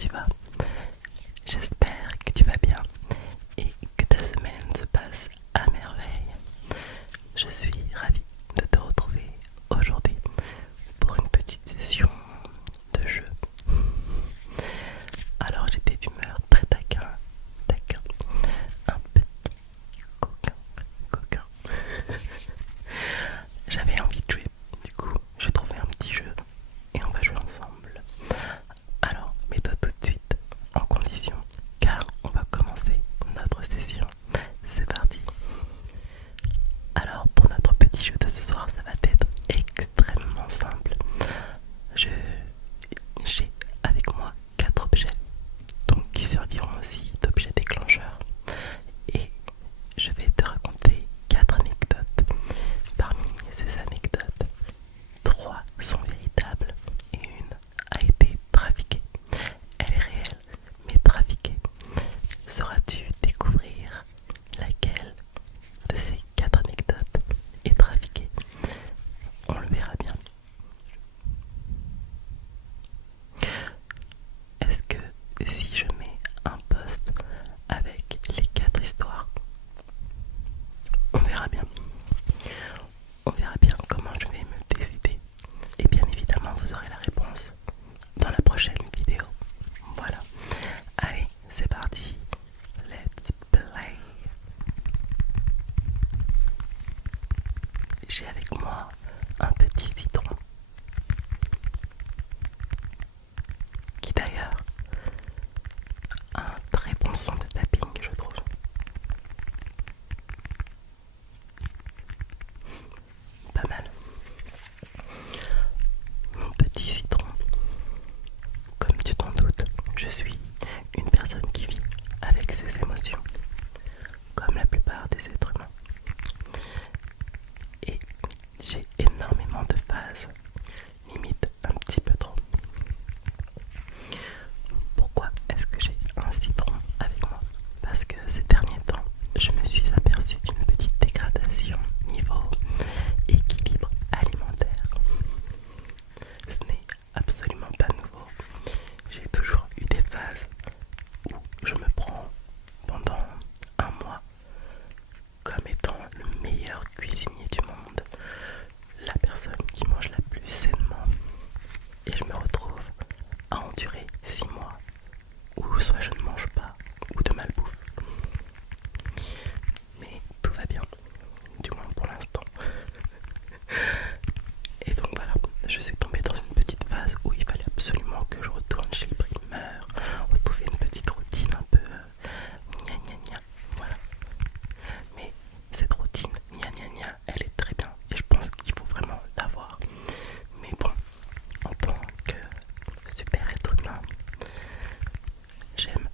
tu vas? J'espère que tu vas bien et que ta semaine se passe à merveille. Je suis ravie de te retrouver aujourd'hui pour une petite session de jeu. Alors j'étais d'humeur très taquin, un petit coquin. J'avais envie de jouer, du coup j'ai trouvé un petit jeu et on va jouer ensemble. Alors mets-toi tout de suite en condition car on va commencer notre session. C'est parti. Alors pour notre petit jeu de ce soir, ça va être extrêmement simple. J'ai avec moi 4 objets, donc qui serviront aussi d'objets déclencheurs. Et je vais te raconter 4 anecdotes. Parmi ces anecdotes, 3 sont véritables et une a été trafiquée. Elle est réelle, mais trafiquée. Sauras-tu découvrir laquelle de ces 4 anecdotes est trafiquée? On le verra bien. Est-ce que si je mets un post avec les 4 histoires, on verra bien. On verra bien comment je vais me décider. Et bien évidemment, vous aurez la réponse dans la prochaine vidéo. Voilà. Allez, c'est parti. Let's play. J'ai avec moi un petit citron qui d'ailleurs a un très bon son de tapping, je trouve. Pas mal. Mon petit citron. Comme tu t'en doutes, je suis une personne qui vit avec ses émotions, comme la plupart des êtres humains. Et j'ai énormément de phases, limite un petit peu trop. Pourquoi est-ce que j'ai un citron avec moi? Parce que ces derniers temps, je me suis aperçue d'une petite dégradation niveau équilibre alimentaire. Ce n'est absolument pas nouveau. J'ai toujours eu des phases où je me prends pendant un mois comme étant le meilleur cuisinier du monde, la personne qui mange la plus sainement, et je me retrouve à endurer 6 mois où soit je ne mange pas ou de malbouffe. Mais tout va bien, du moins pour l'instant. Et donc voilà, je suis tombée dans une petite phase où il fallait absolument que je retourne chez le primeur, retrouver une petite routine un peu gna gna gna, voilà. Mais cette routine gna gna gna, elle est très bien et je pense qu'il faut vraiment l'avoir. Mais bon, en tant que super être humain, j'aime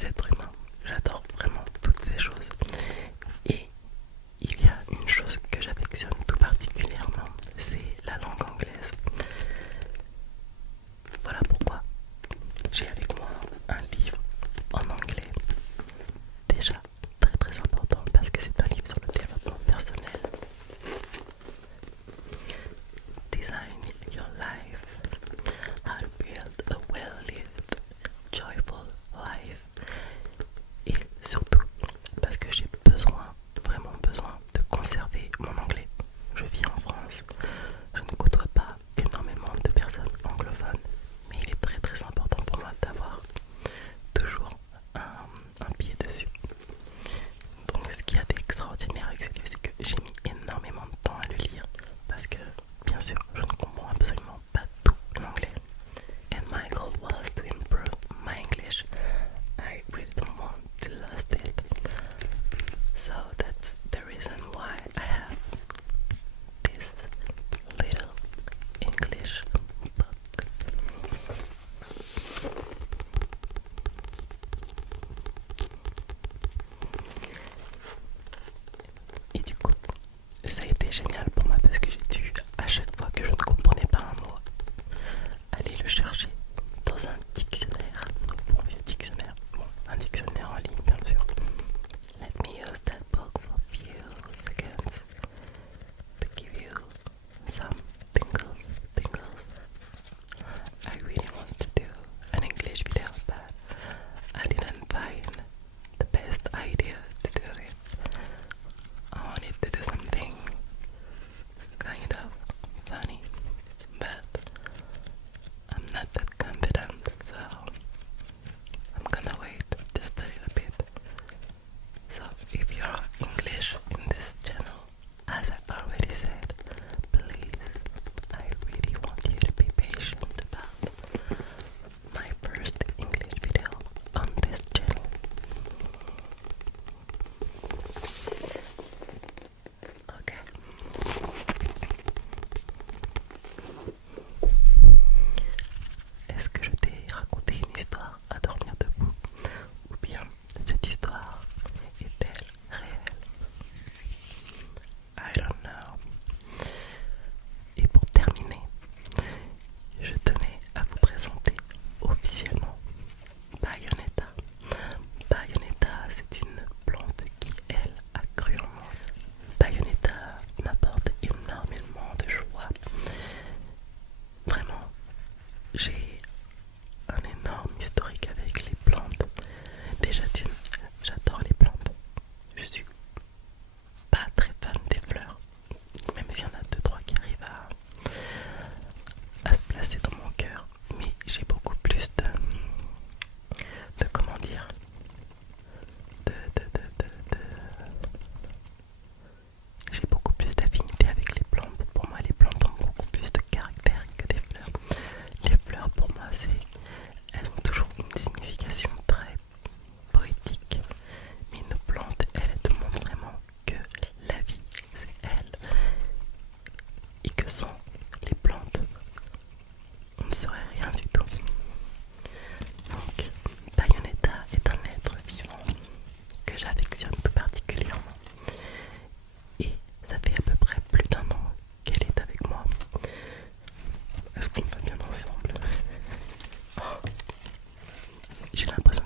les êtres humains. J'adore vraiment toutes ces choses. Et il y a une chose que j'affectionne tout particulièrement, c'est la langue anglaise. Voilà pourquoi j'ai avec moi un livre en anglais. Déjà très très important parce que c'est un livre sur le développement personnel. Design your life. How to build a well-lived, joyful life. Et surtout parce que j'ai besoin, vraiment besoin de conserver mon anglais. Je vis en France, je ne côtoie pas énormément de personnes anglophones, mais il est très très important pour moi d'avoir toujours un pied dessus. Donc ce qu'il y a d'extraordinaire avec ce livre, c'est que j'ai mis énormément de temps à le lire parce que bien sûr je ne comprends absolument pas tout l'anglais. And my goal was to improve my English. I really don't want to lose it. So that's the reason why I have this little English book. Et du coup, ça a été génial pour moi parce que j'ai dû, à chaque fois que je ne comprenais pas un mot, aller le chercher dans un dictionnaire, un bon vieux dictionnaire, bon, un dictionnaire en ligne bien sûr. Let me use that book for a few seconds to give you some tingles. I really want to do an English video, but I didn't find the best idea to do it. I wanted to do something kind of funny, but I'm not that confident, so I'm gonna wait just a little bit. So if you're English in this channel, as I already said, please, I really want you to be patient about my first English video on this channel. Ok. Est-ce que je t'ai raconté une histoire à dormir debout? Ou bien cette histoire est-elle réelle? I don't know. Et pour terminer, je tenais à vous présenter officiellement Bayonetta. Bayonetta, c'est une plante qui, elle, a cru en moi. Bayonetta m'apporte énormément de joie. Vraiment, j'ai un énorme historique avec les plantes. Déjà j'adore les plantes. Je suis pas très fan des fleurs, même s'il y en a 2-3 qui arrivent à se placer dans mon cœur. Mais j'ai beaucoup plus de comment dire, j'ai beaucoup plus d'affinité avec les plantes. Pour moi, les plantes ont beaucoup plus de caractère que des fleurs. Les fleurs, pour moi, elles ont toujours une signification très poétique. Mais nos plantes, elles te montrent vraiment que la vie, c'est elle. Et que sans les plantes, on ne serait rien du tout. Donc, Bayonetta est un être vivant que j'affectionne tout particulièrement. Et ça fait à peu près plus d'un an qu'elle est avec moi. Est-ce qu'on va bien ensemble? Oh, j'ai l'impression